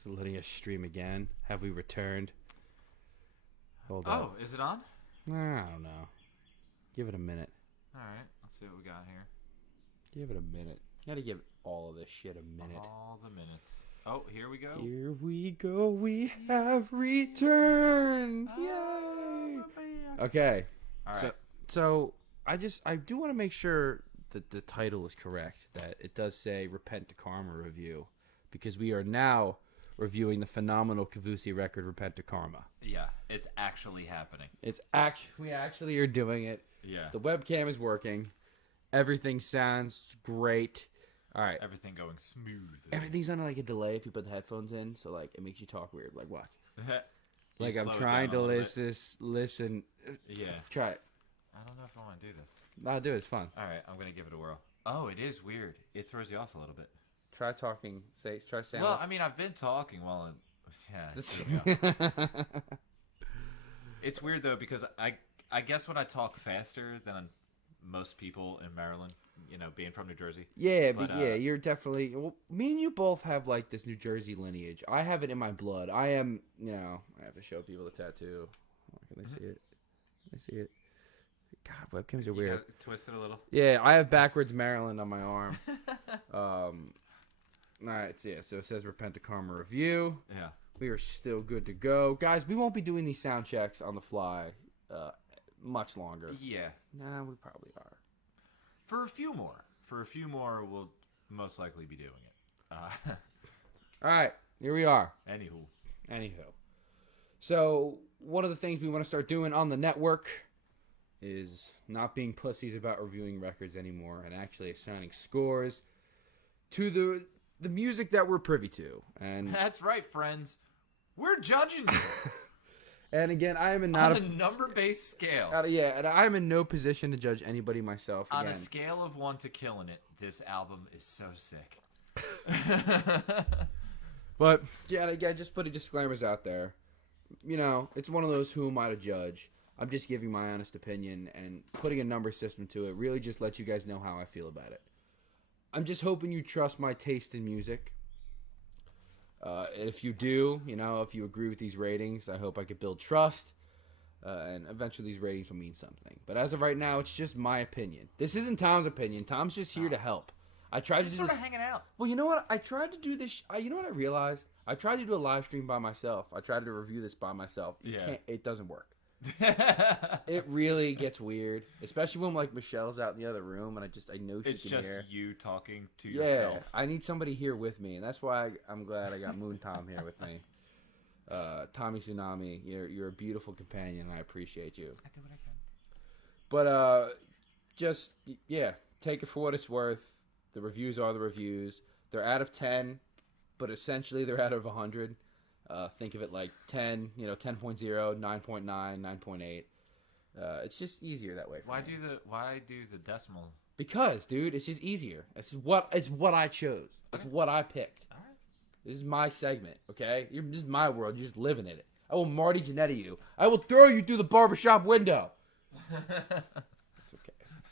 Is it letting us stream again? Have we returned? Hold Oh, up. is it on? I don't know. Give it a minute. All right, let's see what we got here. Give it a minute. You gotta give all of this shit a minute. All the minutes. Oh, here we go. Here we go. We have returned. Yay! Okay. All right. So I do want to make sure that the title is correct. That it does say "Repent to Karma" review, because we are now reviewing the phenomenal Kavoossi record "Repent to Karma." Yeah, it's actually happening. We actually are doing it. Yeah. The webcam is working. Everything sounds great. All right. Everything going smooth. Everything's on like a delay if you put the headphones in, so like it makes you talk weird. Like what? You Like I'm slow it trying down to a little bit. listen. Yeah. Try it. I don't know if I want to do this. I'll do it. It's fun. All right, I'm gonna give it a whirl. Oh, it is weird. It throws you off a little bit. Try talking. Try saying. Well, I mean, I've been talking while yeah. There you go. It's weird though because I guess when I talk faster than most people in Maryland, you know, being from New Jersey. Yeah, But, yeah, you're definitely. Well, me and you both have like this New Jersey lineage. I have it in my blood. I am, I have to show people the tattoo. Can they see it? Can they see it? God, webcams are weird. Twist it a little. Yeah, I have backwards Maryland on my arm. All right, so yeah, so it says "Repent to Karma" review. Yeah. We are still good to go, guys. We won't be doing these sound checks on the fly much longer. Yeah. Nah, we probably are. For a few more, we'll most likely be doing it. All right, here we are. Anywho. So one of the things we want to start doing on the network is not being pussies about reviewing records anymore and actually assigning scores to the music that we're privy to. And That's right, friends. We're judging you and again, I am on a number-based scale. and I am in no position to judge anybody myself. On Again. a scale of 1 to killing it, this album is so sick. But yeah, and again, just putting disclaimers out there. It's one of those who am I to judge. I'm just giving my honest opinion and putting a number system to it. Really, just let you guys know how I feel about it. I'm just hoping you trust my taste in music. If you do, if you agree with these ratings, I hope I could build trust. And eventually these ratings will mean something. But as of right now, it's just my opinion. This isn't Tom's opinion. Tom's just here to help. I tried to do sort this. of hanging out. Well, you know what? I tried to do this. You know what I realized? I tried to do a live stream by myself. I tried to review this by myself. It doesn't work. It really gets weird, especially when like Michelle's out in the other room and I know she It's can just hear. you talking to Yeah, yourself. I need somebody here with me, and that's why I'm glad I got Moon Tom here with me. Tommy Tsunami, you're a beautiful companion, and I appreciate you. I do what I can. But just take it for what it's worth. The reviews are the reviews. They're out of 10, but essentially they're out of 100. Think of it like 10, 10.0, 9.9, 9.8. It's just easier that way. Why do the decimal? Because, dude, it's just easier. It's what I chose. It's what I picked. All right. This is my segment, okay? This is my world. You're just living in it. I will Marty Jannetty you. I will throw you through the barbershop window.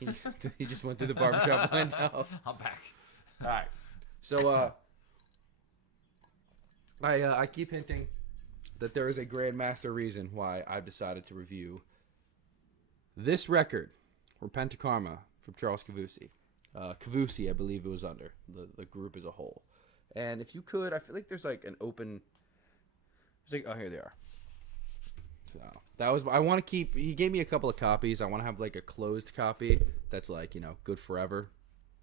It's okay. He just went through the barbershop window. I'm back. All right. So, I keep hinting that there is a grandmaster reason why I've decided to review this record, Repent to Karma, from Charles Kavoossi. Kavoossi, I believe it was under, the group as a whole. And if you could, I feel like there's like an open... oh, here they are. So, that was... I want to keep... He gave me a couple of copies. I want to have like a closed copy that's like, good forever.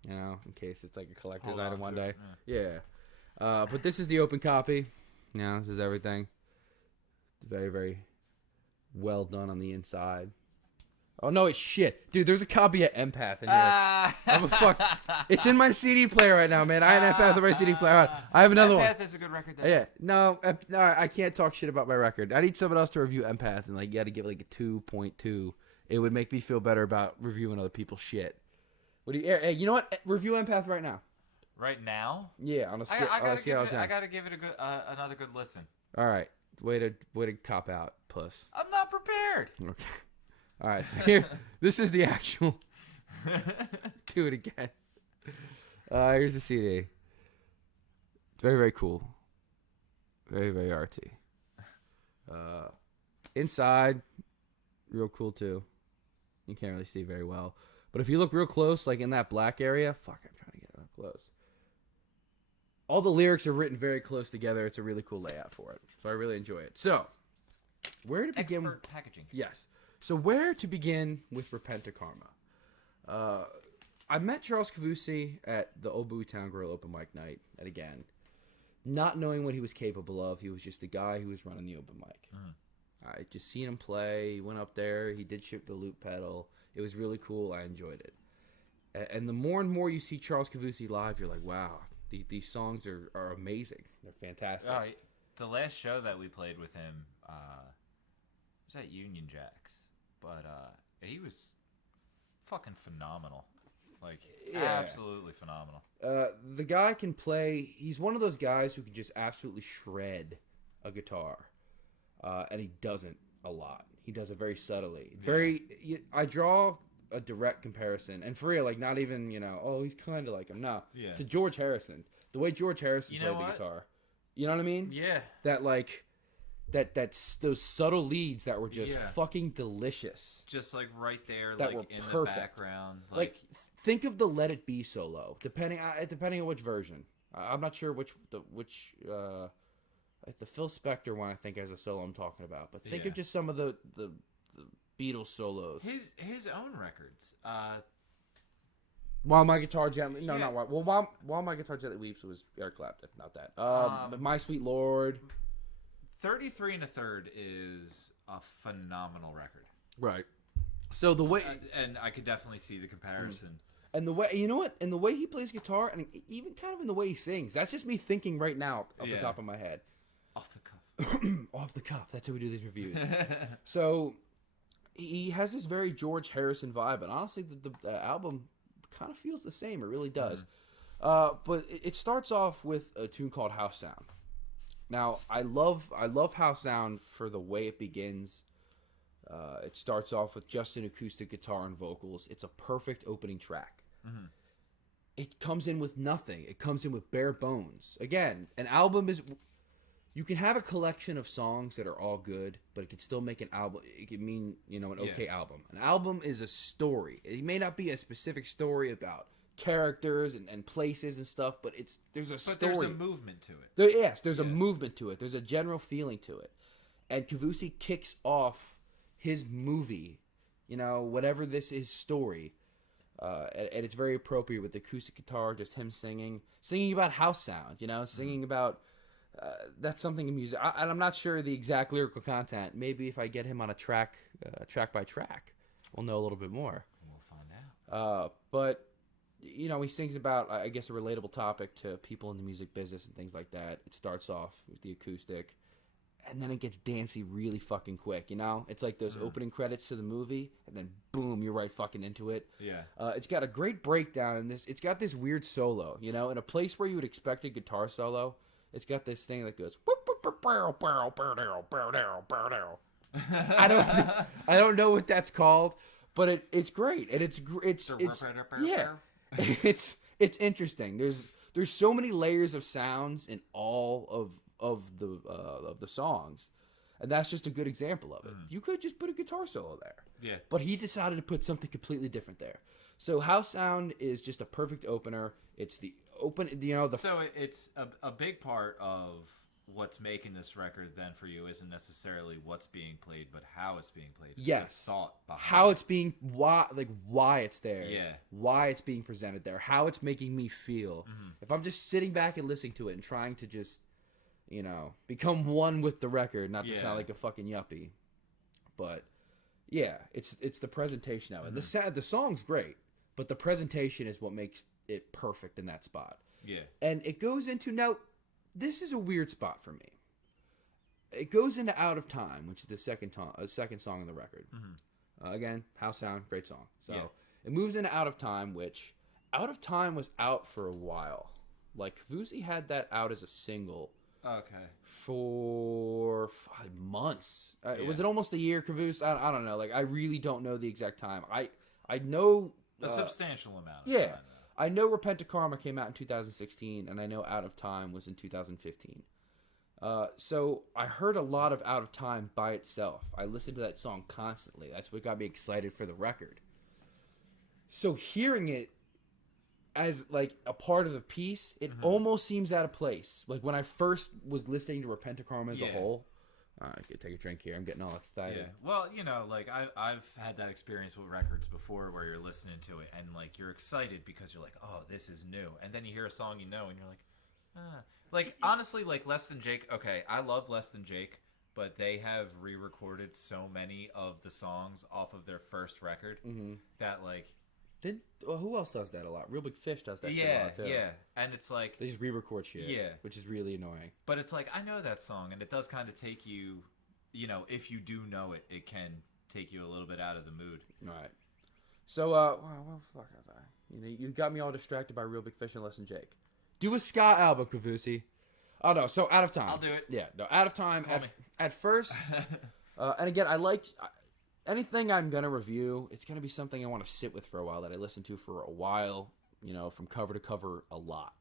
In case it's like a collector's item one day. Yeah. But this is the open copy. This is everything. Very, very well done on the inside. Oh, no, it's shit. Dude, there's a copy of Empath in here. I'm a fuck. It's in my CD player right now, man. I had Empath in my CD player. I have another one. Empath is a good record, though. Yeah. No, I can't talk shit about my record. I need someone else to review Empath, and like you got to give it like a 2.2. It would make me feel better about reviewing other people's shit. What do you? Hey, you know what? Review Empath right now. Right now? Yeah, on a scale. I on a scale of 10. gotta give it a good, another good listen. All right. Way to cop out, puss. I'm not prepared. Okay. All right. So here, this is the actual. Do it again. Here's the CD. Very, very cool. Very, very artsy. Inside, real cool too. You can't really see very well. But if you look real close, like in that black area, fuck, I'm trying to get up close. All the lyrics are written very close together. It's a really cool layout for it. So I really enjoy it. So, where to begin? Expert packaging. Yes. So where to begin with Repent to Karma? I met Charles Kavoossi at the Old Bowie Town Grill open mic night. And again, not knowing what he was capable of, he was just the guy who was running the open mic. I just seen him play. He went up there. He did shoot the loop pedal. It was really cool. I enjoyed it. And the more and more you see Charles Kavoossi live, you're like, wow, these songs are amazing. They're fantastic. The last show that we played with him was at Union Jacks. But he was fucking phenomenal. Like, absolutely phenomenal. The guy can play. He's one of those guys who can just absolutely shred a guitar. And he doesn't a lot. He does it very subtly. I draw a direct comparison. And for real, like, not even, oh, he's kind of like him. No. Yeah. To George Harrison. The way George Harrison played the guitar. You know what I mean? Yeah. That, like, that's those subtle leads that were just fucking delicious. Just, like, right there, that like, were in perfect. the background. Like, think of the Let It Be solo, depending on which version. I'm not sure which the Phil Spector one, I think, has a solo I'm talking about. But think of just some of the Beatles solos. His own records. While My Guitar Gently... No, not While My Guitar Gently Weeps was Eric Clapton. Not that. My Sweet Lord. 33 1/3 is a phenomenal record. Right. So the way... And I could definitely see the comparison. And the way... You know what? And the way he plays guitar, and even kind of in the way he sings. That's just me thinking right now off the top of my head. Off the cuff. Off the cuff. That's how we do these reviews. So he has this very George Harrison vibe, and honestly, the album kind of feels the same. It really does. But it starts off with a tune called House Sound. Now, I love House Sound for the way it begins. It starts off with just an acoustic guitar and vocals. It's a perfect opening track. Mm-hmm. It comes in with nothing. It comes in with bare bones. Again, an album is... You can have a collection of songs that are all good, but it can still make an album. It can mean, an okay album. An album is a story. It may not be a specific story about characters and places and stuff, but there's a story. But there's a movement to it. There's a movement to it. There's a general feeling to it. And Kavoossi kicks off his movie, whatever this is story, and it's very appropriate with the acoustic guitar, just him singing about house sound, singing about... that's something in music. And I'm not sure the exact lyrical content. Maybe if I get him on a track by track, we'll know a little bit more. We'll find out. But, he sings about, I guess, a relatable topic to people in the music business and things like that. It starts off with the acoustic, and then it gets dancey really fucking quick, It's like those opening credits to the movie, and then boom, you're right fucking into it. Yeah. It's got a great breakdown in this. It's got this weird solo, in a place where you would expect a guitar solo. It's got this thing that goes. I don't know what that's called, but it's great, and it's it's interesting. There's so many layers of sounds in all of the songs, and that's just a good example of it. You could just put a guitar solo there, but he decided to put something completely different there. So House Sound is just a perfect opener. It's the open, So it's a big part of what's making this record then for you isn't necessarily what's being played, but how it's being played. It's yes. The thought behind how it's being, why it's there. Yeah. Why it's being presented there. How it's making me feel. Mm-hmm. If I'm just sitting back and listening to it and trying to just, become one with the record, not to sound like a fucking yuppie. But, yeah, it's the presentation of it. Mm-hmm. The song's great, but the presentation is what makes it perfect in that spot. Yeah. And it goes into... Now, this is a weird spot for me. It goes into Out of Time, which is the second song on the record. Mm-hmm. Again, House Sound, great song. So it moves into Out of Time, which Out of Time was out for a while. Like, Kavoossi had that out as a single. Okay. For 5 months. Was it almost a year, Kavoossi? I don't know. Like, I really don't know the exact time. I know... a substantial amount. Yeah. Time, I know Repent to Karma came out in 2016, and I know Out of Time was in 2015. So I heard a lot of Out of Time by itself. I listened to that song constantly. That's what got me excited for the record. So hearing it as like a part of the piece, it almost seems out of place. Like when I first was listening to Repentakarma as a whole. I could take a drink here. I'm getting all excited. Yeah. Well, you know, like I've had that experience with records before where you're listening to it and like you're excited because you're like, oh, this is new. And then you hear a song you know and you're like, ah. Like, honestly, like Less Than Jake, okay, I love Less Than Jake, but they have re-recorded so many of the songs off of their first record that, like... Who else does that a lot? Real Big Fish does that shit a lot, too. Yeah, and it's like... They just re-record shit, which is really annoying. But it's like, I know that song, and it does kind of take you, you know, if you do know it, it can take you a little bit out of the mood. Right. So, what the fuck was I? You know, you got me all distracted by Real Big Fish and Less Than Jake. Do a ska album, Kavoossi. Oh, no, so Out of Time. I'll do it. Yeah, no, Out of Time. At first, and again, I like... Anything I'm going to review, it's going to be something I want to sit with for a while, that I listen to for a while, you know, from cover to cover a lot.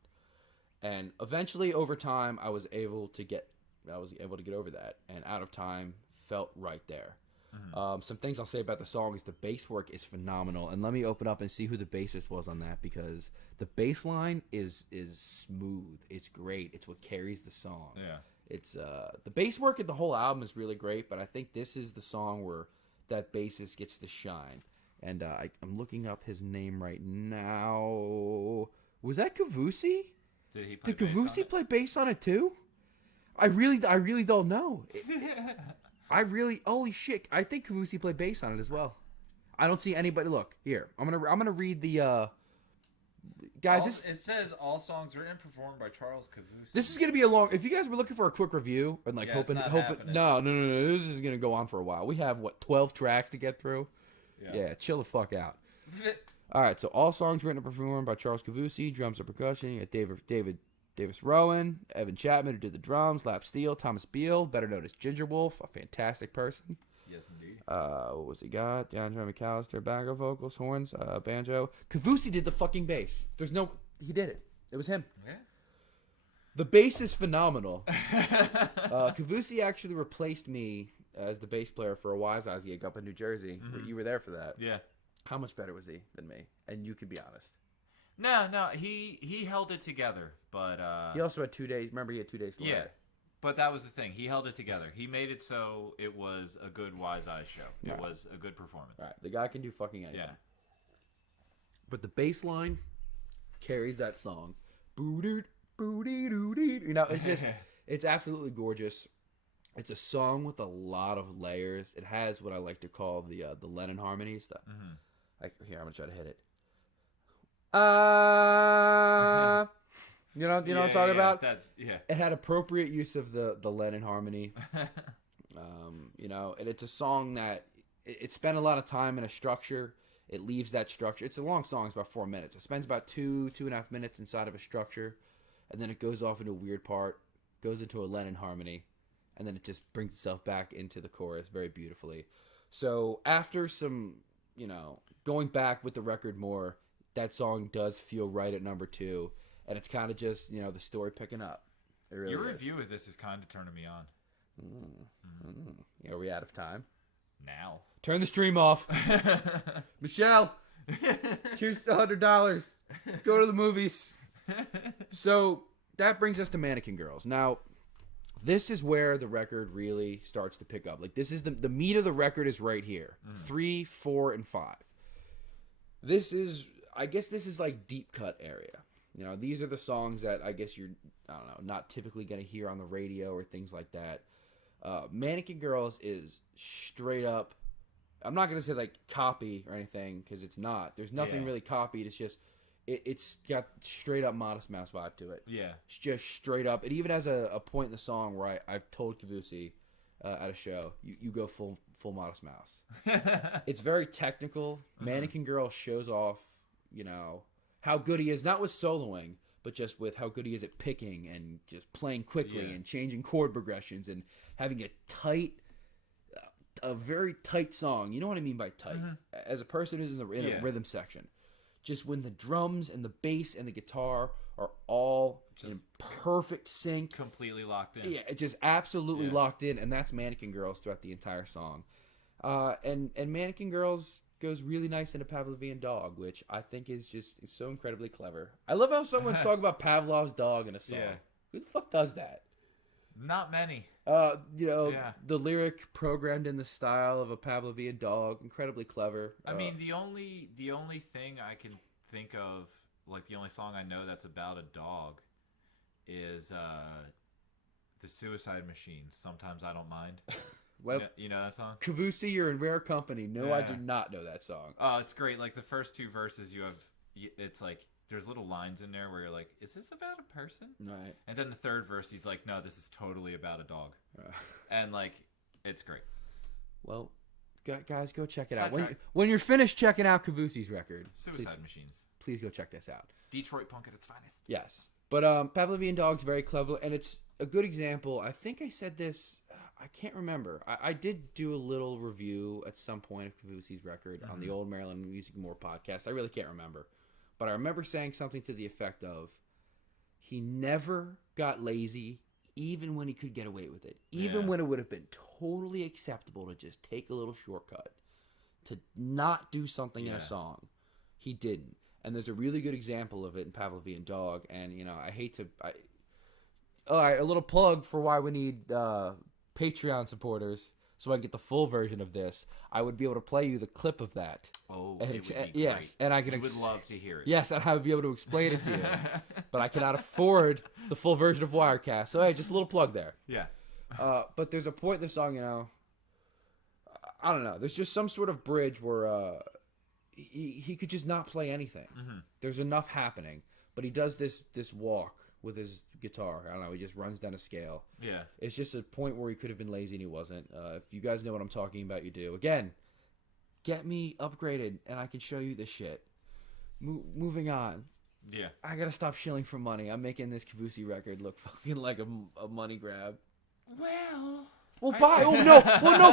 And eventually, over time, I was able to get over that. And Out of Time felt right there. Some things I'll say about the song is the bass work is phenomenal. And let me open up and see who the bassist was on that, because the bass line is smooth. It's great. It's what carries the song. Yeah. It's the bass work in the whole album is really great, but I think this is the song where that bassist gets to shine. And I'm looking up his name right now. Was that Kavoossi? Did Kavoossi play bass on it too? I really don't know. Holy shit! I think Kavoossi played bass on it as well. I don't see anybody. Look here. I'm gonna read the guys. It says all songs written and performed by Charles Kavoossi. This is gonna be a long. If you guys were looking for a quick review and like hoping, no. This is gonna go on for a while. We have 12 tracks to get through. Yeah, chill the fuck out. All right, so all songs written and performed by Charles Kavoossi, drums and percussion. You got David Davis Rowan, Evan Chapman, who did the drums, Lap Steele, Thomas Beale, better known as Ginger Wolf, a fantastic person. Yes, indeed. What was he got? DeAndre McAllister, background vocals, horns, banjo. Kavoossi did the fucking bass. He did it. It was him. Yeah. The bass is phenomenal. Kavoossi actually replaced me as the bass player for a Wise Eyes gig up in New Jersey. You were there for that. Yeah. How much better was he than me? And you can be honest. No, he held it together, but he also had 2 days. Remember, he had 2 days to yeah, but that was the thing. He held it together. He made it so it was a good Wise Eyes show. It was a good performance. Right. The guy can do fucking anything. Yeah. But the bass line carries that song. Boo-doo, boo-dee-doo-dee. You know, it's just, it's absolutely gorgeous. It's a song with a lot of layers. It has what I like to call the Lennon harmony stuff. Here, I'm gonna try to hit it. You know what I'm talking about? It had appropriate use of the Lennon harmony. You know, and it's a song that it spent a lot of time in a structure. It leaves that structure. It's a long song. It's about 4 minutes. It spends about 2.5 minutes inside of a structure, and then it goes off into a weird part, goes into a Lennon harmony, and then it just brings itself back into the chorus very beautifully. So after some, you know, going back with the record more, that song does feel right at number 2, and it's kind of just, you know, the story picking up. It really Your is. review of this is kind of turning me on. Are we out of time? Now. Turn the stream off. Michelle, here's $100. Go to the movies. So that brings us to Mannequin Girls. Now, this is where the record really starts to pick up. Like, this is the meat of the record is right here. 3, 4, and 5. I guess this is like deep cut area. You know, these are the songs that I guess you're, I don't know, not typically going to hear on the radio or things like that. Mannequin Girls is straight up, I'm not going to say like copy or anything, because it's not. There's nothing really copied. It's just, it's got straight up Modest Mouse vibe to it. Yeah. It's just straight up. It even has a point in the song where I've told Kavoossi at a show, you go full Modest Mouse. It's very technical. Mannequin Girl shows off, you know, how good he is, not with soloing, but just with how good he is at picking and just playing quickly and changing chord progressions and having a very tight song. You know what I mean by tight? As a person who's in a rhythm section, just when the drums and the bass and the guitar are all in Just perfect sync. completely locked in. Yeah, it just absolutely Yeah. locked in, and that's Mannequin Girls throughout the entire song. And Mannequin Girls goes really nice into Pavlovian Dog, which I think is so incredibly clever. I love how someone's talking about Pavlov's dog in a song. Yeah. Who the fuck does that? Not many. The lyric programmed in the style of a Pavlovian dog, incredibly clever. I mean, the only thing I can think of, like the only song I know that's about a dog, is the Suicide Machines. Sometimes I Don't Mind. Well, you know that song? Kavoossi, you're in rare company. No, I Yeah. do not know that song. Oh, it's great. Like the first two verses, it's like there's little lines in there where you're like, is this about a person? Right. And then the third verse, he's like, no, this is totally about a dog. And like, it's great. Well, guys, go check it out. Sidetrack. When you're finished checking out Kavoossi's record, Suicide Machines. please go check this out. Detroit punk at its finest. Yes. But Pavlovian Dog's very clever, and it's a good example. I think I said this. I can't remember. I did do a little review at some point of Kavoossi's record on the old Maryland Music More podcast. I really can't remember. But I remember saying something to the effect of, he never got lazy, even when he could get away with it. Even when it would have been totally acceptable to just take a little shortcut, to not do something in a song. He didn't. And there's a really good example of it in Pavlovian Dog. And, I hate to... All right, a little plug for why we need Patreon supporters, so I can get the full version of this. I would be able to play you the clip of that. Oh, and it would be yes, great. and I can. Would love to hear it. Yes, and I would be able to explain it to you, but I cannot afford the full version of Wirecast. So hey, just a little plug there. Yeah. But there's a point in the song, I don't know. There's just some sort of bridge where he could just not play anything. Mm-hmm. There's enough happening, but he does this walk with his guitar. I don't know. He just runs down a scale. Yeah. It's just a point where he could have been lazy and he wasn't. If you guys know what I'm talking about, you do. Again, get me upgraded and I can show you this shit. Moving on. Yeah. I gotta stop shilling for money. I'm making this Kavoossi record look fucking like a money grab. Well, buy.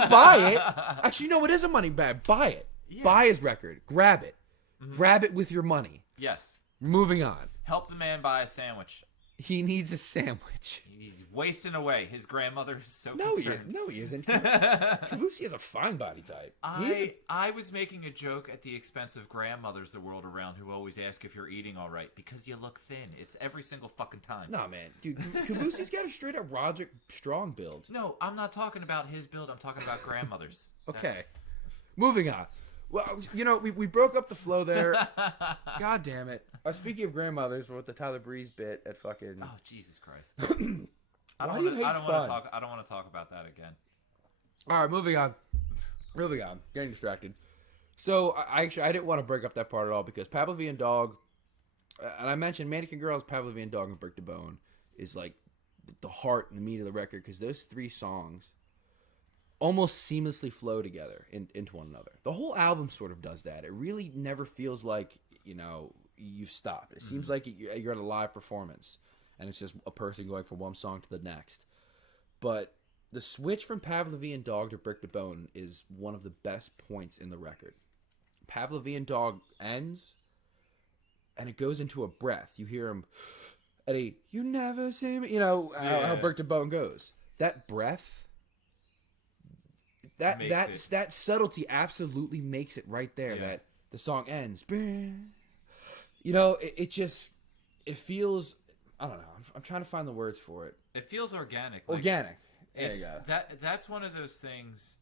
Buy it. Actually, no, it is a money grab. Buy it. Yeah. Buy his record. Grab it. Mm-hmm. Grab it with your money. Yes. Moving on. Help the man buy a sandwich. He needs a sandwich. He's wasting away. His grandmother is so No, concerned. he isn't. Kavoossi has a fine body type. I was making a joke at the expense of grandmothers the world around who always ask if you're eating all right because you look thin. It's every single fucking time. Nah, man. Dude, Kavoossi's got a straight up Roderick Strong build. No, I'm not talking about his build. I'm talking about grandmothers. Okay. Moving on. Well, we broke up the flow there. God damn it. Speaking of grandmothers, we're with the Tyler Breeze bit at fucking... Oh, Jesus Christ. I don't want to talk about that again. All right, moving on. Getting distracted. So, I didn't want to break up that part at all because Pavlovian Dog, and I mentioned Mannequin Girls, Pavlovian Dog, and Break the Bone is like the heart and the meat of the record because those three songs almost seamlessly flow together into one another. The whole album sort of does that. It really never feels like, you've stopped. It seems like you're at a live performance, and it's just a person going from one song to the next. But the switch from Pavlovian Dog to Brick the Bone is one of the best points in the record. Pavlovian Dog ends, and it goes into a breath. You hear him at a, you never see me, how Brick the Bone goes. That breath... That subtlety absolutely makes it right there. Yeah. That the song ends. It feels. I don't know. I'm trying to find the words for it. It feels organic. Organic. There you go. That's one of those things.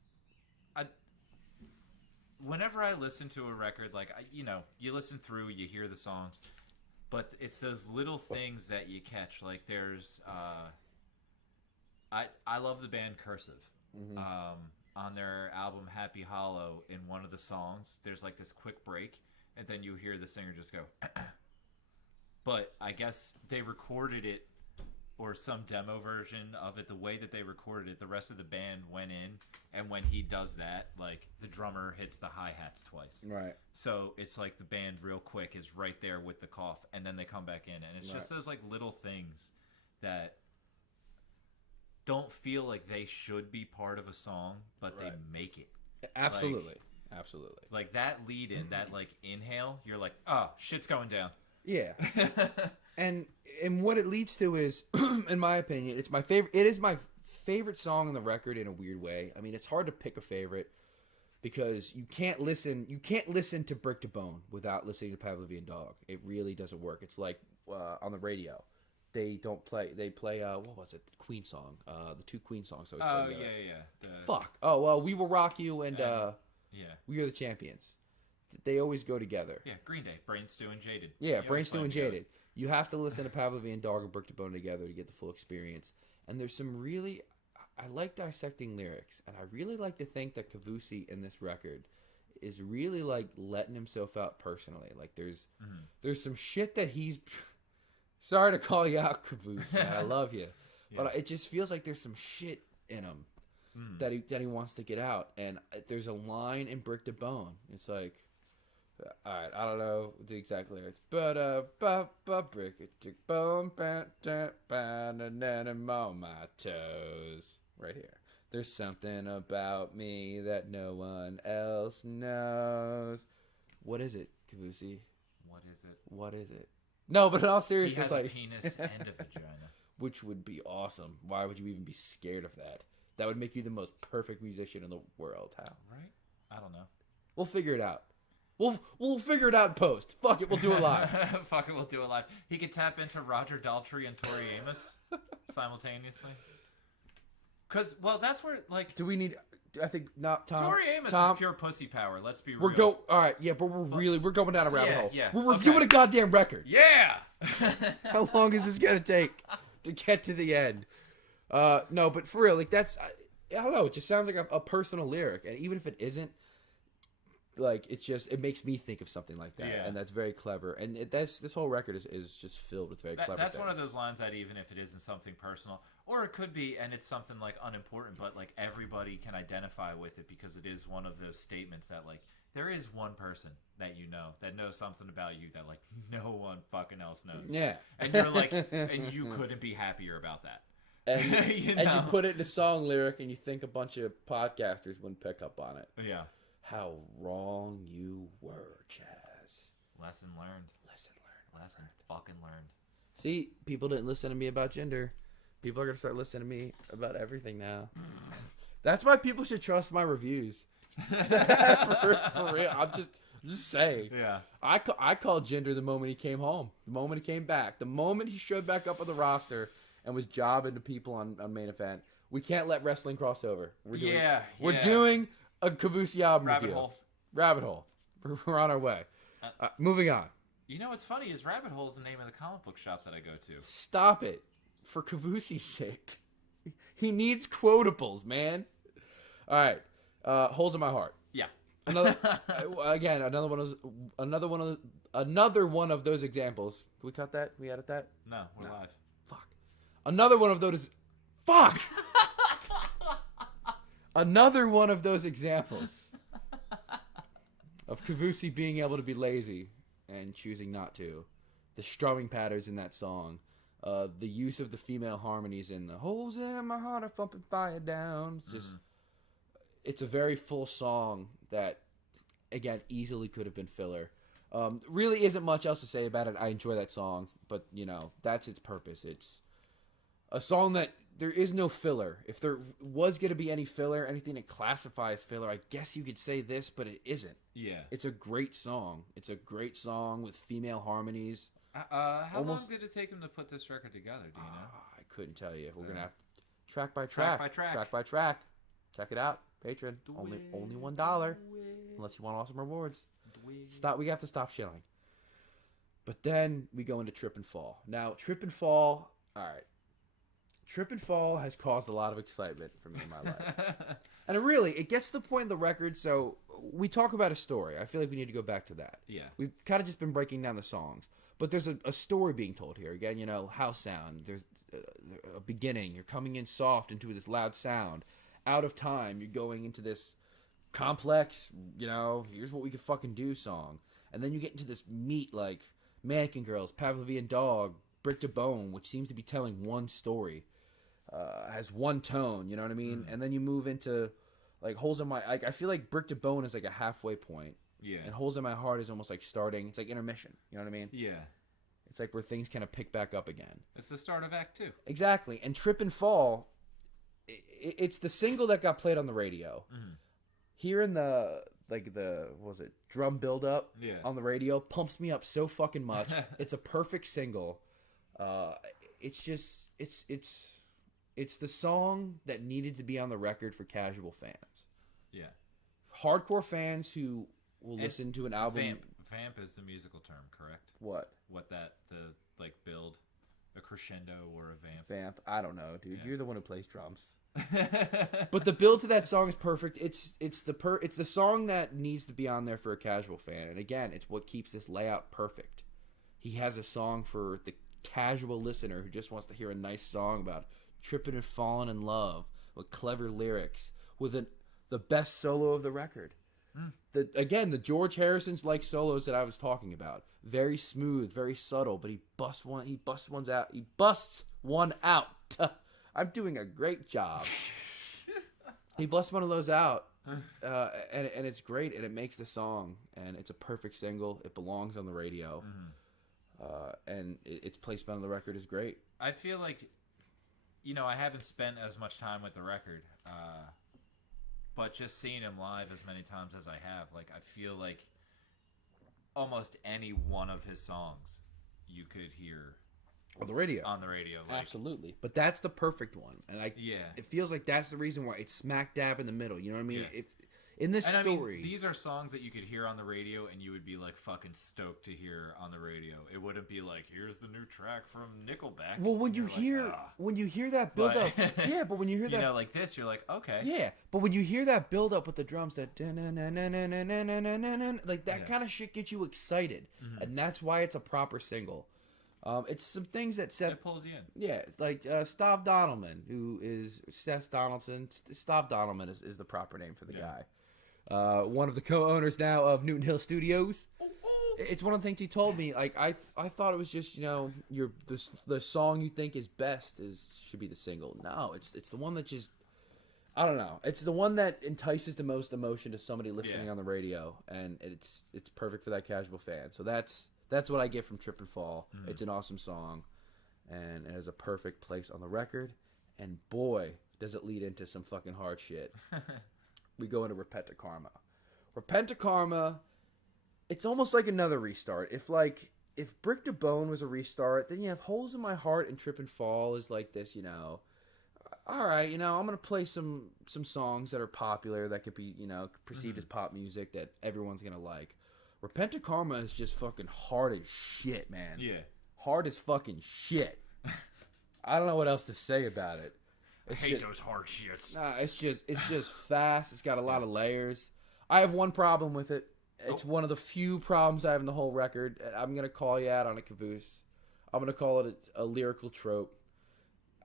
Whenever I listen to a record, you listen through, you hear the songs, but it's those little things that you catch. Like there's, I love the band Cursive. Mm-hmm. On their album Happy Hollow, in one of the songs, there's like this quick break, and then you hear the singer just go, but I guess they recorded it, or some demo version of it, the way that they recorded it, the rest of the band went in, and when he does that, like, the drummer hits the hi-hats twice. Right. So it's like the band real quick is right there with the cough, and then they come back in, and it's just those like little things that don't feel like they should be part of a song, but they make it. Absolutely. Absolutely. Like that lead in, that like inhale, you're like, oh, shit's going down. Yeah. And what it leads to is, in my opinion, it's my favorite. It is my favorite song on the record in a weird way. I mean, it's hard to pick a favorite because you can't listen to Brick to Bone without listening to Pavlovian Dog. It really doesn't work. It's like on the radio. They play what was it? The Queen song. The two Queen songs. Oh yeah. Fuck. Oh well, We Will Rock You and yeah, We Are the Champions. They always go together. Yeah, Green Day, Brain Stew and Jaded. Yeah, Brain Stew and Jaded. You have to listen to Pavlovian Dog and Brick to Bone together to get the full experience. And there's some really, I like dissecting lyrics, and I really like to think that Kavoossi in this record is really like letting himself out personally. Like there's some shit that he's. Sorry to call you out, Kavoossi. Man, I love you, but it just feels like there's some shit in him that he wants to get out. And there's a line in Brick to Bone. It's like. All right, I don't know the exact lyrics, but brick to bone, and on my toes. Right here. There's something about me that no one else knows. What is it, Kavoossi? What is it? No, but in all seriousness, he has a penis and a vagina, which would be awesome. Why would you even be scared of that? That would make you the most perfect musician in the world. How? Right? I don't know. We'll figure it out. We'll figure it out in post. Fuck it, we'll do it live. Fuck it, we'll do it live. He could tap into Roger Daltrey and Tori Amos simultaneously. Cause that's where like. Do we need? I think not Tom. Tori Amos is pure pussy power. Let's be real. All right, yeah, but we're going down a rabbit hole. Yeah, we're reviewing a goddamn record. Yeah. How long is this gonna take to get to the end? No, but for real, like that's I don't know. It just sounds like a personal lyric, and even if it isn't. Like it makes me think of something like that, and that's very clever. And this whole record is just filled with very clever. That's things. one of those lines that even if it isn't something personal, or it could be, and it's something like unimportant, but like everybody can identify with it because it is one of those statements that like there is one person that you know that knows something about you that like no one fucking else knows. Yeah, and you're like, and you couldn't be happier about that. And you put it in a song lyric, and you think a bunch of podcasters wouldn't pick up on it. Yeah. How wrong you were, Chaz. Lesson learned. Lesson fucking learned. See, people didn't listen to me about gender. People are going to start listening to me about everything now. That's why people should trust my reviews. for real. I'm just saying. Yeah. I called Jinder the moment he came home. The moment he came back. The moment he showed back up on the roster and was jobbing to people on main event. We can't let wrestling cross over. We're doing a Kavoossi album review. Rabbit Hole. We're on our way. Moving on. You know what's funny is Rabbit Hole is the name of the comic book shop that I go to. Stop it. For Kavoossi's sake. He needs quotables, man. All right. Holes in My Heart. Yeah. Another one of those examples. Can we cut that? Can we edit that? No, we're live. Fuck. Another one of those. Fuck. Another one of those examples of Kavoossi being able to be lazy and choosing not to. The strumming patterns in that song. The use of the female harmonies in the holes in my heart are thumping fire down. It's a very full song that, again, easily could have been filler. Really isn't much else to say about it. I enjoy that song, but, that's its purpose. It's a song that there is no filler. If there was going to be any filler, anything that classifies filler, I guess you could say this, but it isn't. Yeah. It's a great song. It's a great song with female harmonies. How long did it take him to put this record together, do you know? I couldn't tell you. We're going to have to track by track. Check it out. Patron. Only $1. Unless you want awesome rewards. We have to stop shilling. But then we go into Trip and Fall. Now, Trip and Fall, all right. Trip and Fall has caused a lot of excitement for me in my life. And it gets to the point in the record, so we talk about a story. I feel like we need to go back to that. Yeah. We've kind of just been breaking down the songs. But there's a story being told here. Again, house sound. There's a beginning. You're coming in soft into this loud sound. Out of time, you're going into this complex, here's what we can fucking do song. And then you get into this meat like Mannequin Girls, Pavlovian Dog, Brick to Bone, which seems to be telling one story. Has one tone, you know what I mean? And then you move into like Holes in My... I feel like Brick to Bone is like a halfway point. Yeah. And Holes in My Heart is almost like starting... It's like intermission, you know what I mean? Yeah. It's like where things kind of pick back up again. It's the start of Act 2. Exactly. And Trip and Fall, it's the single that got played on the radio. Mm-hmm. Hearing the what was it, drum build up on the radio pumps me up so fucking much. It's a perfect single. It's just it's the song that needed to be on the record for casual fans. Yeah. Hardcore fans who will listen to an album. Vamp is the musical term, correct? What the like build, a crescendo or a vamp? Vamp. I don't know, dude. Yeah. You're the one who plays drums. But the build to that song is perfect. It's the song that needs to be on there for a casual fan. And again, it's what keeps this layout perfect. He has a song for the casual listener who just wants to hear a nice song about tripping and falling in love with clever lyrics with the best solo of the record. The George Harrison's like solos that I was talking about. Very smooth, very subtle, but he busts one out. I'm doing a great job. He busts one of those out, and it's great, and it makes the song, and it's a perfect single. It belongs on the radio, and its placement on the record is great. I feel like, I haven't spent as much time with the record, but just seeing him live as many times as I have, like, I feel like almost any one of his songs you could hear on the radio. Like, absolutely. But that's the perfect one. And it feels like that's the reason why it's smack dab in the middle. You know what I mean? Yeah. In this story... I mean, these are songs that you could hear on the radio and you would be, like, fucking stoked to hear on the radio. It wouldn't be like, here's the new track from Nickelback. Well, when you hear that build up... Yeah, but when you hear that... like this, you're like, okay. Yeah, but when you hear that build up with the drums, that... Like, that kind of shit gets you excited. Mm-hmm. And that's why it's a proper single. It's some things that Seth... It pulls you in. Yeah, like Stav Donaldman, who is Seth Donaldson. Stav Donaldman is the proper name for the guy. One of the co-owners now of Newton Hill Studios. It's one of the things he told me. Like I thought it was just the song you think is best should be the single. No, it's the one that just, I don't know. It's the one that entices the most emotion to somebody listening on the radio, and it's perfect for that casual fan. So that's what I get from Trip and Fall. Mm-hmm. It's an awesome song, and it has a perfect place on the record. And boy, does it lead into some fucking hard shit. We go into Repent to Karma. Repent to Karma, it's almost like another restart. If Brick to Bone was a restart, then you have Holes in My Heart and Trip and Fall is like this, all right, I'm going to play some songs that are popular that could be, perceived as pop music that everyone's going to like. Repent to Karma is just fucking hard as shit, man. Yeah. Hard as fucking shit. I don't know what else to say about it. I hate those hard shits. Nah, it's just fast. It's got a lot of layers. I have one problem with it. It's one of the few problems I have in the whole record. I'm gonna call you out on it, Kavoossi. I'm gonna call it a lyrical trope.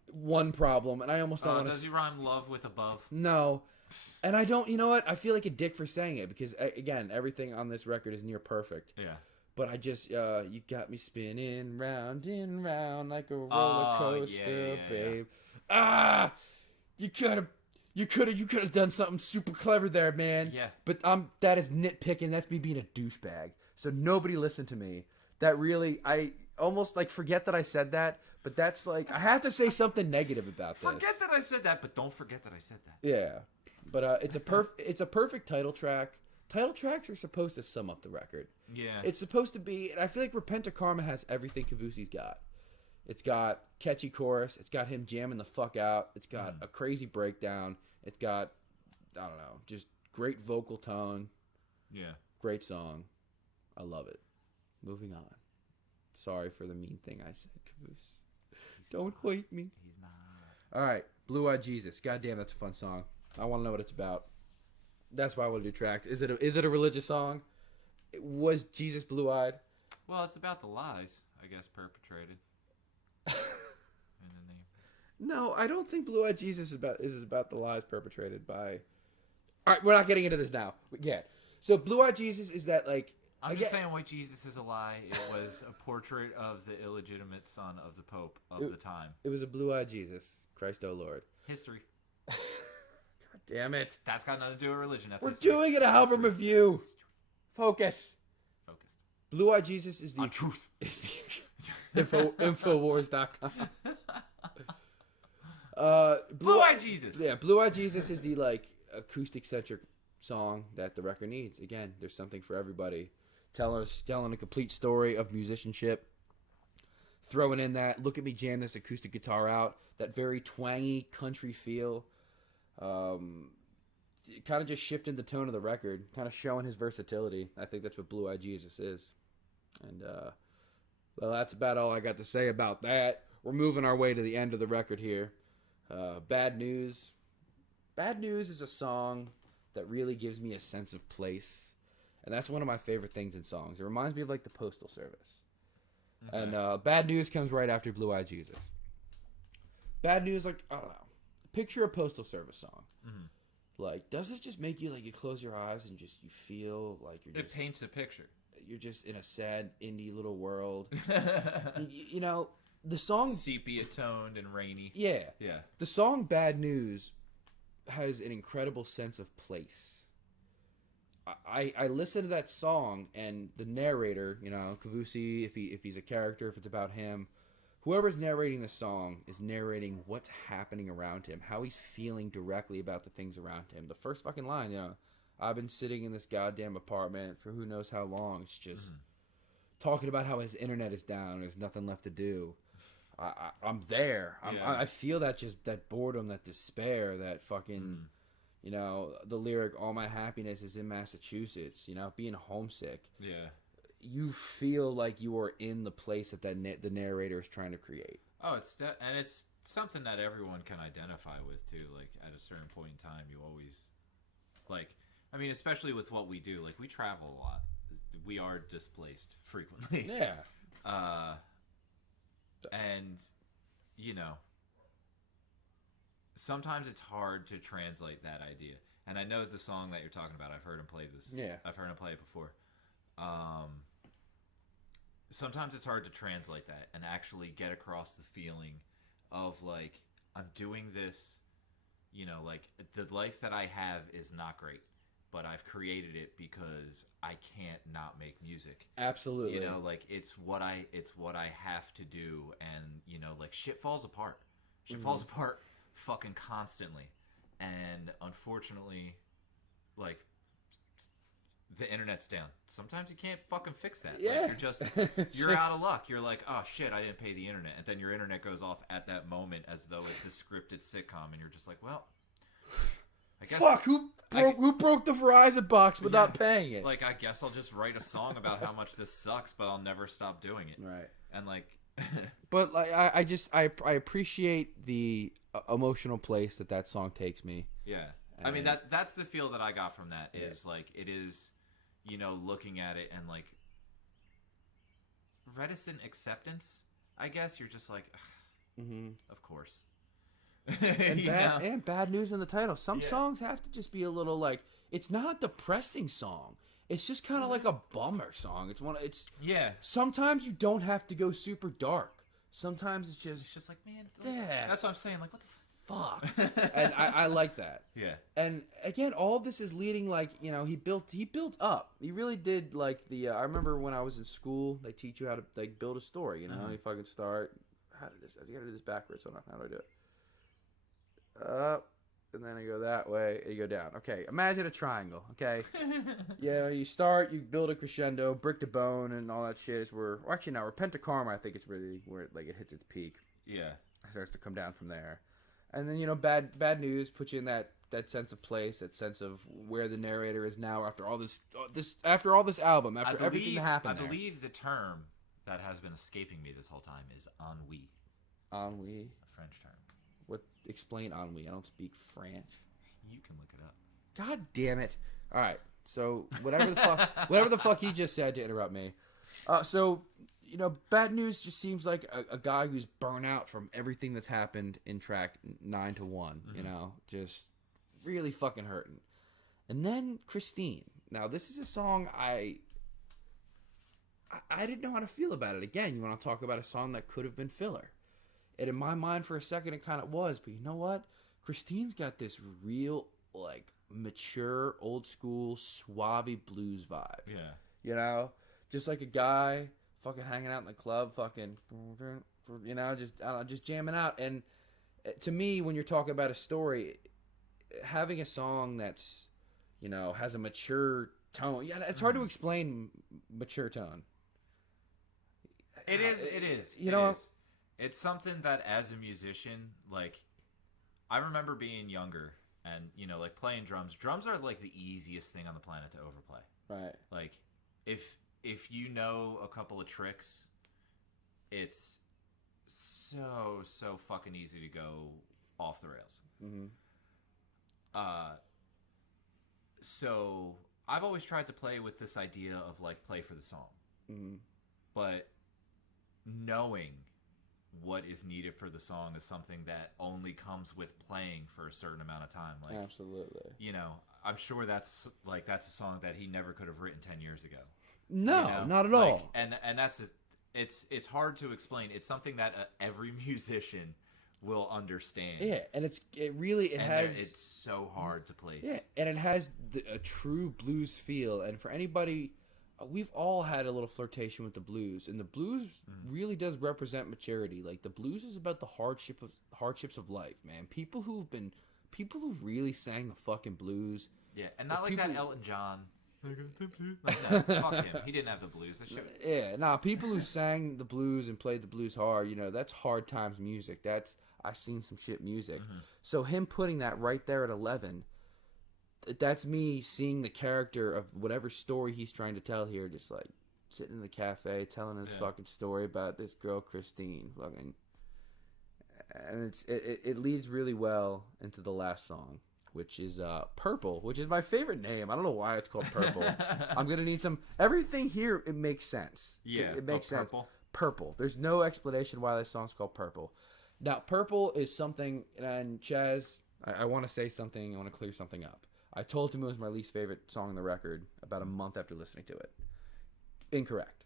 One problem, and I almost don't want to. Does he rhyme love with above? No, and I don't. You know what? I feel like a dick for saying it because again, everything on this record is near perfect. Yeah. But I just, you got me spinning round and round like a roller coaster, babe. Ah, you could have done something super clever there, man. Yeah. But that is nitpicking. That's me being a douchebag. So nobody listened to me. That really, I almost forget that I said that. But that's I have to say something negative about this. Forget that I said that, but don't forget that I said that. Yeah. But it's a perfect title track. Title tracks are supposed to sum up the record. Yeah. It's supposed to be, and I feel like Repent to Karma has everything Kavoossi's got. It's got catchy chorus. It's got him jamming the fuck out. It's got a crazy breakdown. It's got, I don't know, just great vocal tone. Yeah. Great song. I love it. Moving on. Sorry for the mean thing I said, Kavoossi. Don't hate me. He's not. All right. Blue Eyed Jesus. Goddamn, that's a fun song. I want to know what it's about. That's why I want to do tracks. Is it a religious song? Was Jesus blue-eyed? Well, it's about the lies, I guess, perpetrated. In the name. No, I don't think Blue Eyed Jesus is about the lies perpetrated by. All right, we're not getting into this now. Yeah. So Blue Eyed Jesus is that I'm just saying, White Jesus is a lie. It was a portrait of the illegitimate son of the Pope of the time. It was a blue-eyed Jesus. Christ, oh Lord. History. God damn it. That's got nothing to do with religion. That's We're history. doing an album review. Focus. Focused. Blue Eyed Jesus is the On truth. Is the Infowars.com. Blue Eyed Jesus. Yeah, Blue Eyed Jesus is the like acoustic centric song that the record needs. Again, there's something for everybody. Telling a complete story of musicianship. Throwing in that look at me jam this acoustic guitar out, that very twangy country feel. Kind of just shifting the tone of the record, kind of showing his versatility. I think that's what Blue Eyed Jesus is. And well, that's about all I got to say about that. We're moving our way to the end of the record here. Bad News. Bad News is a song that really gives me a sense of place. And that's one of my favorite things in songs. It reminds me of like the Postal Service. Okay. And Bad News comes right after Blue Eyed Jesus. Bad News, like, I don't know. Picture a Postal Service song. Mm-hmm. Like, does it just make you, like, you close your eyes and just, you feel like you're just... It paints a picture. You're just in a sad, indie little world. you know, the song... Sepia-toned and rainy. Yeah. Yeah. The song Bad News has an incredible sense of place. I listen to that song, and the narrator, you know, Kavoossi, if he's a character, if it's about him, whoever's narrating the song is narrating what's happening around him, how he's feeling directly about the things around him. The first fucking line, you know, I've been sitting in this goddamn apartment for who knows how long. It's just talking about how his internet is down, there's nothing left to do. I'm there. I feel that boredom, that despair, that fucking... You know, the lyric, all my happiness is in Massachusetts, you know, being homesick. Yeah. You feel like you are in the place that the narrator is trying to create. Oh, it's something that everyone can identify with, too. Like, at a certain point in time, you always, like, I mean, especially with what we do. Like, we travel a lot. We are displaced frequently. Yeah. And, you know... Sometimes it's hard to translate that idea, and I know the song that you're talking about. I've heard him play this. Yeah, I've heard him play it before. Sometimes it's hard to translate that and actually get across the feeling of like I'm doing this. You know, like the life that I have is not great, but I've created it because I can't not make music. Absolutely. You know, like it's what I have to do, and you know, like shit falls apart. Shit falls apart. Fucking constantly, and unfortunately, like the internet's down. Sometimes you can't fucking fix that. Yeah, like, you're out of luck. You're like, oh shit, I didn't pay the internet, and then your internet goes off at that moment as though it's a scripted sitcom, and you're just like, well, I guess. Fuck, who broke the Verizon box without paying it? Like, I guess I'll just write a song about how much this sucks, but I'll never stop doing it. Right. And like, but like, I appreciate the emotional place that song takes me. Yeah. I mean, that's the feel that I got from that is like, it is, you know, looking at it and like reticent acceptance, I guess. You're just like, of course. And bad news in the title. Some songs have to just be a little like, it's not a depressing song. It's just kind of like a bummer song. Sometimes you don't have to go super dark. Sometimes it's just like, man, that's what I'm saying. Like, what the fuck? And I like that. Yeah. And again, all of this is leading, like, you know, he built up. He really did, like, I remember when I was in school, they teach you how to, like, build a story, you know? You fucking start, I gotta do this backwards. Hold on, how do I do it? Up, and then I go that way, and you go down. Okay, imagine a triangle, okay? Yeah, you start, you build a crescendo, brick to bone, and all that shit is where, or actually, now, Pentakarma, I think it's really where, like, it hits its peak. Yeah. It starts to come down from there. And then, you know, bad news puts you in that sense of place, that sense of where the narrator is now after all this album, after everything that happened. I believe the term that has been escaping me this whole time is ennui. Ennui? A French term. Explain ennui. I don't speak French. You can look it up. God damn it. All right. So whatever the fuck he just said to interrupt me. So, you know, Bad News just seems like a guy who's burnt out from everything that's happened in track 9 to 1, you know, just really fucking hurting. And then Christine. Now, this is a song I didn't know how to feel about it. Again, you want to talk about a song that could have been filler. And in my mind, for a second, it kind of was. But you know what? Christine's got this real, like, mature, old school, suave blues vibe. Yeah. You know? just like a guy fucking hanging out in the club, fucking, you know, just I don't know, just jamming out. And to me, when you're talking about a story, having a song that's, you know, has a mature tone. Yeah, it's hard to explain mature tone. It is. You know, It's something that as a musician, like, I remember being younger and, you know, like playing drums. Drums are like the easiest thing on the planet to overplay. Right. Like, if you know a couple of tricks, it's so fucking easy to go off the rails. Mm-hmm. So I've always tried to play with this idea of like play for the song, but knowing what is needed for the song is something that only comes with playing for a certain amount of time. Like, absolutely. You know, I'm sure that's a song that he never could have written 10 years ago. No, you know? not at all. And that's it's hard to explain. It's something that every musician will understand. Yeah, and it's so hard to place. Yeah, and it has a true blues feel. And for anybody, we've all had a little flirtation with the blues, and the blues really does represent maturity. Like, the blues is about the hardships of life, man. People who really sang the fucking blues. Yeah, and not like that Elton John. Like that. Fuck him. He didn't have the blues. That shit. Yeah, nah. People who sang the blues and played the blues hard, you know, that's hard times music. I've seen some shit music. So him putting that right there at 11, that's me seeing the character of whatever story he's trying to tell here, just like sitting in the cafe telling his fucking story about this girl Christine, fucking, and it leads really well into the last song, which is Purple, which is my favorite name. I don't know why it's called Purple. I'm gonna need some everything here. It makes sense. Yeah, it makes sense. Purple. Purple. There's no explanation why this song's called Purple. Now, Purple is something, and Chaz, I want to say something. I want to clear something up. I told him it was my least favorite song on the record about a month after listening to it. Incorrect.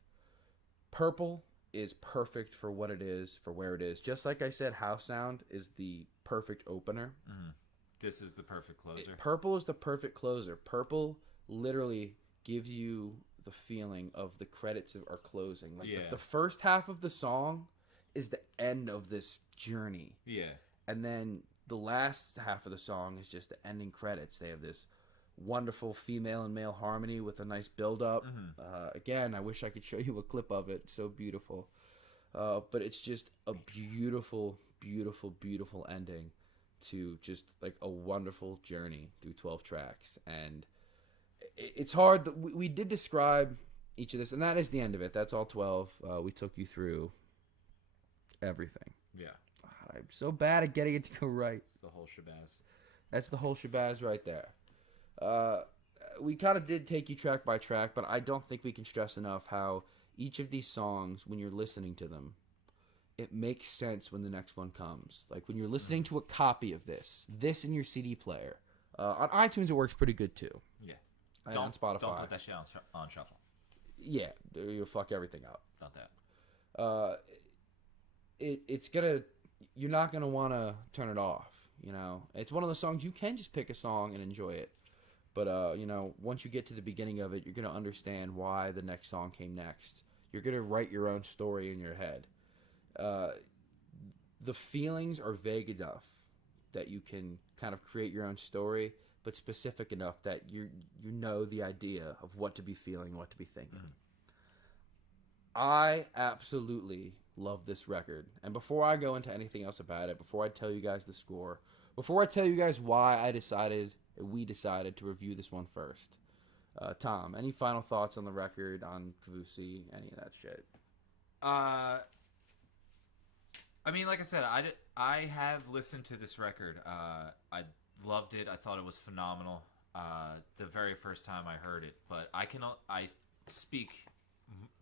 Purple is perfect for what it is, for where it is. Just like I said, House Sound is the perfect opener. This is the perfect closer. Purple is the perfect closer. Purple literally gives you the feeling of the credits are closing. Like the first half of the song is the end of this journey. Yeah. And then the last half of the song is just the ending credits. They have this wonderful female and male harmony with a nice build-up. Again, I wish I could show you a clip of it. It's so beautiful. But it's just a beautiful, beautiful, beautiful ending to just like a wonderful journey through 12 tracks. And it's hard. We did describe each of this, and that is the end of it. That's all 12. We took you through everything. Yeah. I'm so bad at getting it to go right. It's the whole shabazz. That's the whole shabazz right there. We kind of did take you track by track, but I don't think we can stress enough how each of these songs, when you're listening to them, it makes sense when the next one comes. Like when you're listening to a copy of this in your CD player. On iTunes, it works pretty good too. Yeah. And on Spotify. Don't put that shit on shuffle. Yeah, you'll fuck everything up. Not that. It's gonna... You're not going to want to turn it off, you know. It's one of those songs you can just pick a song and enjoy it. But, you know, once you get to the beginning of it, you're going to understand why the next song came next. You're going to write your own story in your head. The feelings are vague enough that you can kind of create your own story, but specific enough that you know the idea of what to be feeling, what to be thinking. I absolutely love this record. And before I go into anything else about it, before I tell you guys the score, before I tell you guys why we decided to review this one first, Tom, any final thoughts on the record, on Kavoossi, any of that shit? I mean, like I said, I have listened to this record. I loved it. I thought it was phenomenal the very first time I heard it. But I speak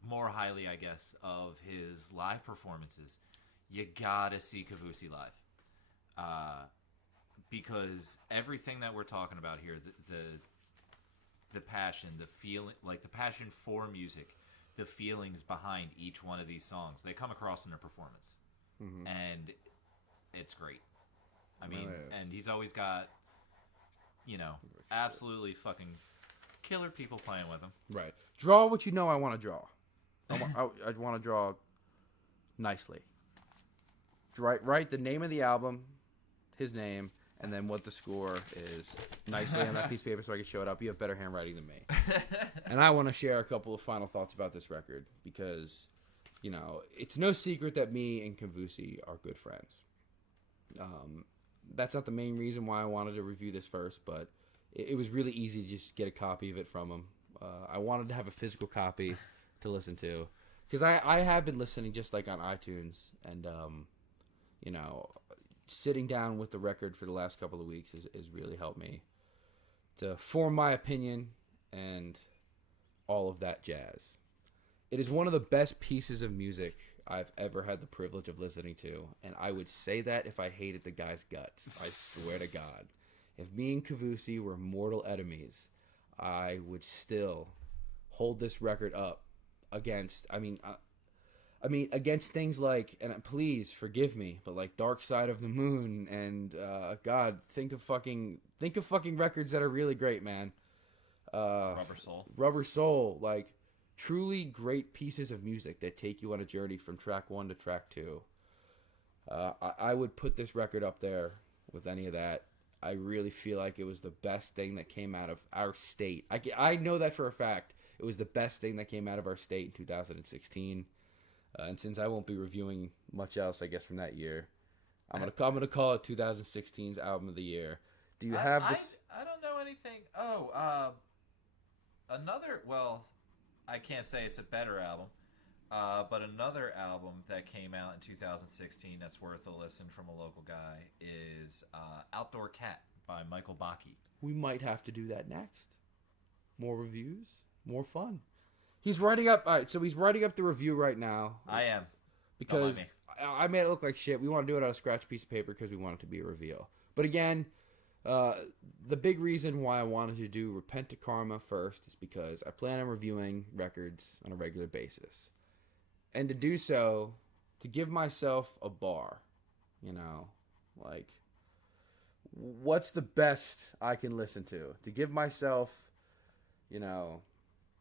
more highly, I guess, of his live performances. You gotta see Kavoossi live, because everything that we're talking about here, the passion, the feeling, like the passion for music, the feelings behind each one of these songs, they come across in their performance, and it's great. I mean, and he's always got, you know, absolutely fucking killer people playing with him. Right. Draw what you know I want to draw. I want to draw nicely. Write the name of the album, his name, and then what the score is nicely on that piece of paper so I can show it up. You have better handwriting than me. And I want to share a couple of final thoughts about this record because, you know, it's no secret that me and Kavoossi are good friends. That's not the main reason why I wanted to review this first, but it was really easy to just get a copy of it from him. I wanted to have a physical copy to listen to because I have been listening just like on iTunes and, you know, sitting down with the record for the last couple of weeks has really helped me to form my opinion and all of that jazz. It is one of the best pieces of music I've ever had the privilege of listening to, and I would say that if I hated the guy's guts. I swear to God. If me and Kavoossi were mortal enemies, I would still hold this record up against, against things like, and please forgive me, but like Dark Side of the Moon and God, think of fucking records that are really great, man. Rubber Soul, like truly great pieces of music that take you on a journey from track 1 to track 2. I would put this record up there with any of that. I really feel like it was the best thing that came out of our state. I know that for a fact. It was the best thing that came out of our state in 2016. And since I won't be reviewing much else, I guess, from that year, I'm gonna call it 2016's album of the year. Do you have this? I don't know anything. Another. Well, I can't say it's a better album, but another album that came out in 2016 that's worth a listen from a local guy is Outdoor Cat by Michael Baki. We might have to do that next. More reviews, more fun. He's writing up. All right, so he's writing up the review right now. I am. Because I made it look like shit. We want to do it on a scratch piece of paper because we want it to be a reveal. But again, the big reason why I wanted to do Repent to Karma first is because I plan on reviewing records on a regular basis. And to do so, to give myself a bar, you know, like, what's the best I can listen to? To give myself, you know,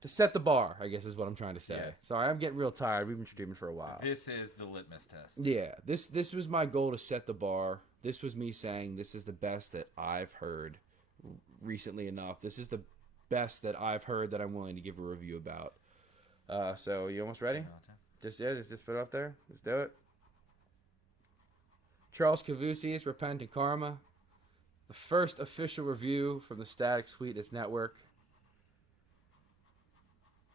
to set the bar, I guess is what I'm trying to say. Yeah. Sorry, I'm getting real tired. We've been streaming for a while. This is the litmus test. Yeah, this was my goal, to set the bar. This was me saying this is the best that I've heard recently enough. This is the best that I've heard that I'm willing to give a review about. So you almost ready? Just put it up there. Let's do it. Charles Kavoossi's Repent and Karma, the first official review from the Static Sweetness Network.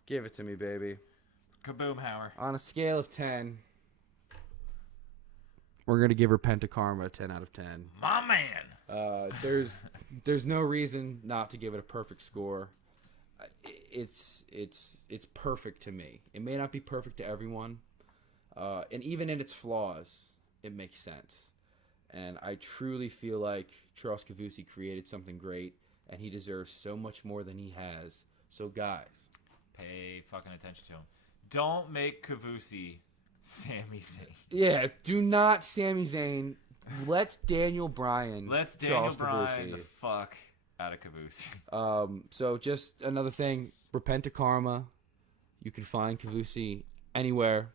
Give it to me, baby. Kaboomhauer. On a scale of 10, we're going to give Repent to Karma a 10 out of 10. My man! There's no reason not to give it a perfect score. It's perfect to me. It may not be perfect to everyone. And even in its flaws, it makes sense. And I truly feel like Charles Kavoossi created something great, and he deserves so much more than he has. So guys, pay fucking attention to him. Don't make Kavoossi Sami Zayn. Yeah, do not Sami Zayn. Let's Daniel Bryan. Let's Daniel Bryan the fuck out of Kavoossi. So just another thing, Repent to Karma. You can find Kavoossi anywhere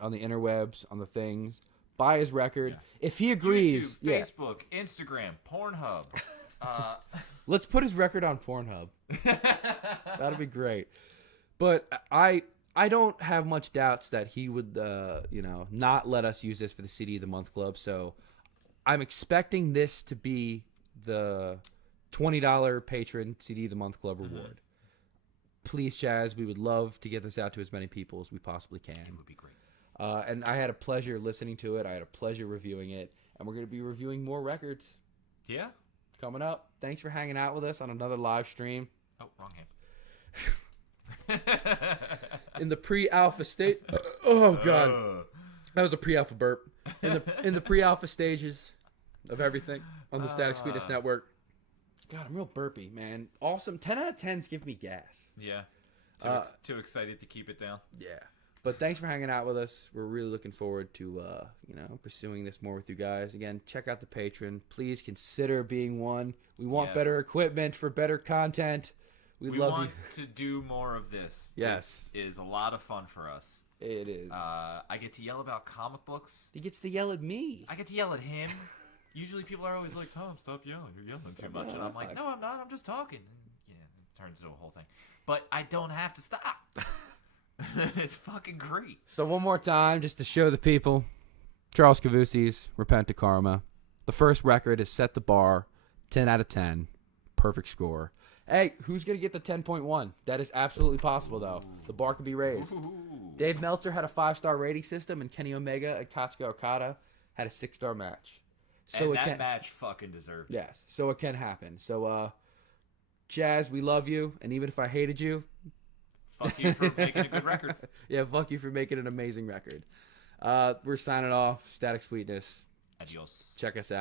on the interwebs, on the things. Buy his record. Yeah. If he agrees. YouTube, Facebook, Instagram, Pornhub. Let's put his record on Pornhub. That'd be great. But I don't have much doubts that he would, not let us use this for the CD of the Month Club. So I'm expecting this to be the $20 patron CD of the Month Club reward. Mm-hmm. Please, Chaz, we would love to get this out to as many people as we possibly can. It would be great. And I had a pleasure listening to it. I had a pleasure reviewing it. And we're going to be reviewing more records. Yeah. Coming up. Thanks for hanging out with us on another live stream. Oh, wrong hand. In the pre-alpha state. Oh, God. That was a pre-alpha burp. In the pre-alpha stages of everything on the Static Sweetness Network. God, I'm real burpy, man. Awesome. 10 out of 10s give me gas. Yeah. Too excited to keep it down. Yeah. But thanks for hanging out with us. We're really looking forward to, pursuing this more with you guys. Again, check out the Patreon. Please consider being one. We want better equipment for better content. We We love want you. to do more of this. Yes. This is a lot of fun for us. It is. I get to yell about comic books. He gets to yell at me. I get to yell at him. Usually people are always like, Tom, stop yelling. You're yelling too much. And I'm like, no, I'm not. I'm just talking. And, it turns into a whole thing. But I don't have to stop. It's fucking great. So one more time, just to show the people, Charles Kavoossi's Repent to Karma. The first record is Set the Bar, 10 out of 10. Perfect score. Hey, who's going to get the 10.1? That is absolutely possible, though. The bar could be raised. Ooh. Dave Meltzer had a 5-star rating system, and Kenny Omega and Katsuki Okada had a 6-star match. So and that match fucking deserved it. Yes, so it can happen. So, Jazz, we love you, and even if I hated you... Fuck you for making a good record. Yeah, fuck you for making an amazing record. We're signing off. Static Sweetness. Adios. Check us out.